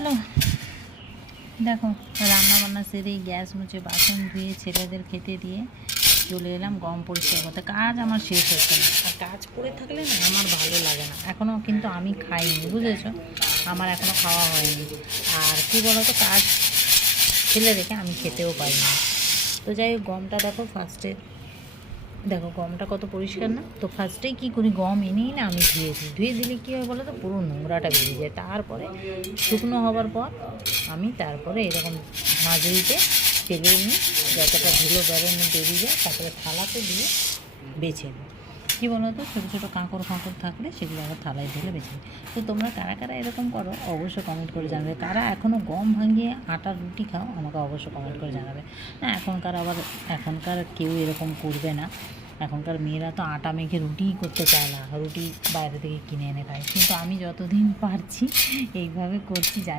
চলো দেখো রান্না বান্না সেরে গ্যাস মুছে বাসন ধুয়ে ছেলেদের খেতে দিয়ে চলে এলাম গম পরিষ্কার করতে। কাজ আমার শেষ হচ্ছে না, আর কাজ করে থাকলে না আমার ভালো লাগে না। এখনও কিন্তু আমি খাইনি, বুঝেছ, আমার এখনও খাওয়া হয়নি। আর কী বলো তো, কাজ ফেলে রেখে আমি খেতেও পারি না। তো যাই হোক, গমটা দেখো ফার্স্টে, দেখো গমটা কত পরিষ্কার না। তো ফার্স্টেই কী করি, গম এনেই না আমি ধুয়ে দিলে কী হয় বলো তো, পুরো নোংরাটা বেরিয়ে যায়। তারপরে শুকনো হবার পর আমি তারপরে এরকম ঝাঁঝরিতে ফেলে নিই, যতটা ধুলো বেরোনো বেরিয়ে যায়। তারপরে থালাতে দিয়ে বেছে নিই। কী বলো তো, ছোটো ছোটো কাঁকড় ফাঁকড় থাকলে সেগুলো আবার থালায় ঢেলে বেছে নিই। তো তোমরা কারা কারা এরকম করো অবশ্যই কমেন্ট করে জানাবে। কারা এখনও গম ভাঙিয়ে আটার রুটি খাও আমাকে অবশ্যই কমেন্ট করে জানাবে। না এখনকার কেউ এরকম করবে না। এখনকার মেয়েরা তো আটা মেখে রুটিই করতে চায় না, রুটি বাইরে থেকে কিনে এনে খায়। কিন্তু আমি যতদিন পারছি এইভাবে করছি, জানি